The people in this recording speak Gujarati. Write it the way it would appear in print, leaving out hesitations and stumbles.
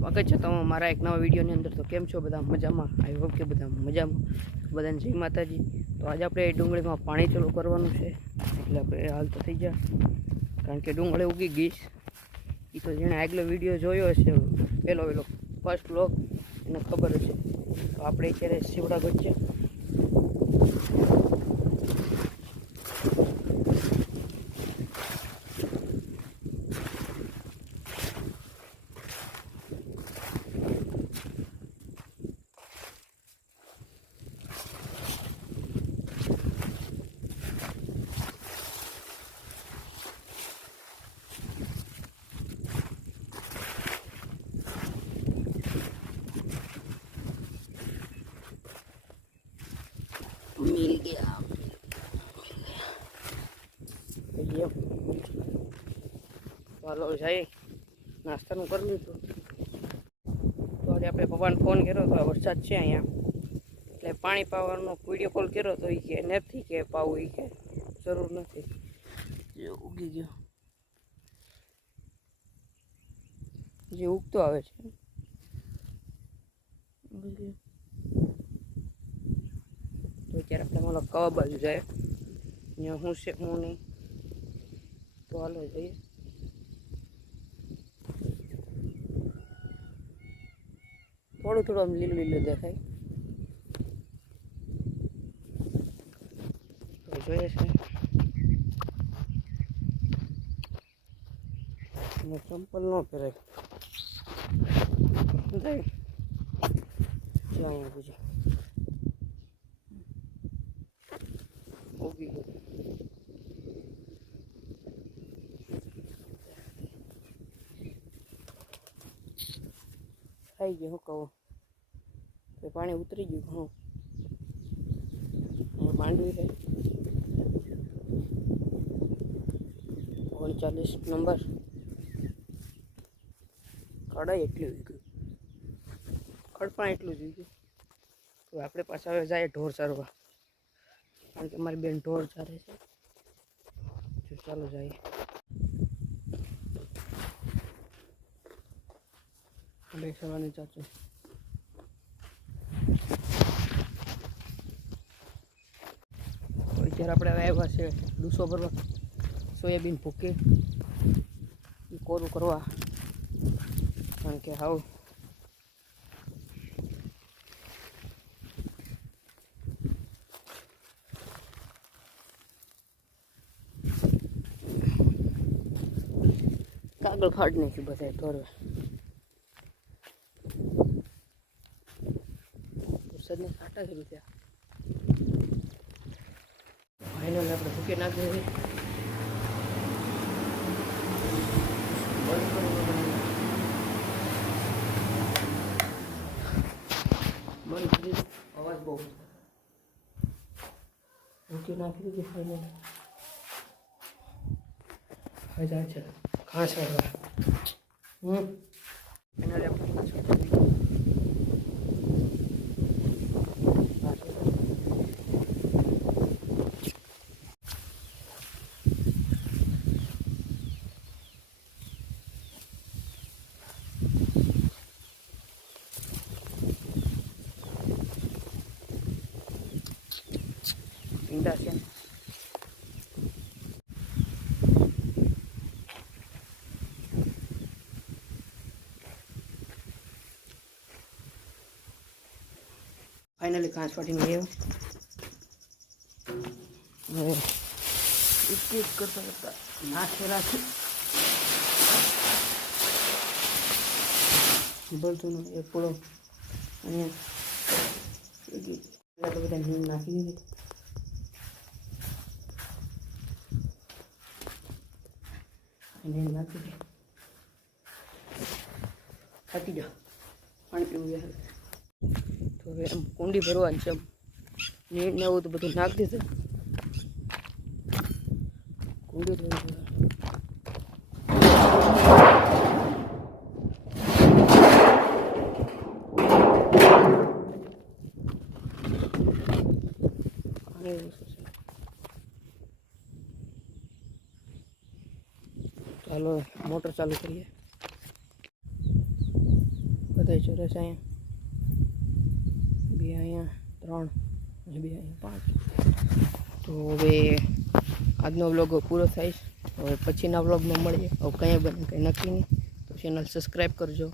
સ્વાગત છે તમે મારા એક નવા વિડીયોની અંદર। તો કેમ છો બધા? મજામાં? આઈ હોપ કે બધા મજામાં। બધાને જય માતાજી। તો આજે આપણે ડુંગળીમાં પાણી ચાલુ કરવાનું છે, એટલે આપણે હાલ તો થઈ ગયા, કારણ કે ડુંગળી ઉગી ગઈ। એ તો જેણે આગલો વિડીયો જોયો હશે, પહેલો ફર્સ્ટ વ્લોગ, એને ખબર હશે। તો આપણે અત્યારે શિવડાગઢ છે। मिल गया ચાલો જાય નાસ્તાનું કરી લીધું। તો આજે આપણે પપ્પાને ફોન કર્યો તો વરસાદ છે અહીંયા, એટલે પાણી પાવાનો વિડીયો કોલ કર્યો તો એ કે નથી કે પાવું, એ કે જરૂર નથી, જે ઉગી ગયો, જે ઉગતો આવે છે। તો અત્યારે આપણે મારો કવા બાજુ જાય, અહીંયા હું છે હું નહીં, તો હાલો જઈએ। થોડું થોડું આમ લીલું લીલું દેખાય, તો જોઈએ છે। ચંપલ ન પહેરાય જાય અહીંયા બીજું ઉગી ગયું। થઈ ગયું, શું કહું, તો પાણી ઉતરી ગયું ઘણું। માંડવી છે 39 નંબર, કડાઈ એટલી ઉગી ગયું, ખડ પણ એટલું જ ઉગ્યું। તો આપણે પાછા હવે જાય ઢોર ચારવા, કારણ કે મારી બેન ઢોર ચારે છે। તો ચાલો જઈએ। બેસવાની ચાચું તો અત્યારે આપણે હવે આવ્યા છે ડૂસો ભરવા, સોયાબીન ભૂકી એ કોરું કરવા, કારણ કે હાવ કાગળ ફાડ નાખ્યું બધા ઢોરવે। વરસાદને કાંટા છે બધા, ફાઇનલ આપણે ભૂકી નાખી દીધી। અવાજ બહુ ભૂકી નાખી દીધી ફાઇનલ। હવે જાય છે ઘાસ વાળવા, ફાઇનલ આપણે ઘાસ ઈંડા છે। ફાઇનલી ઘાસ વાટીને આવ્યો, હવે એક કરતા કરતા નાખી રાખી બોલતું એક પૂળો, અને તો બધા હિંગ નાખી દીધી। અને નાખી દે, થાકી જાઓ, પાણી પીવું યાર। તો હવે એમ કુંડી ભરવાની છે, નીર ને એવું તો બધું નાખી દીધું, કુંડી ભરવાની। ચાલો મોટર ચાલુ કરીએ। બધા ચરે છે અહીંયા, 2 અહીંયા 3 અને 2 અહીંયા 5. તો હવે આજનો વ્લોગ પૂરો થાય છે. હવે પછીના વ્લોગમાં મળીએ. હવે કંઈ બને કંઈ નક્કી નહીં, તો ચેનલ સબસ્ક્રાઈબ કરજો.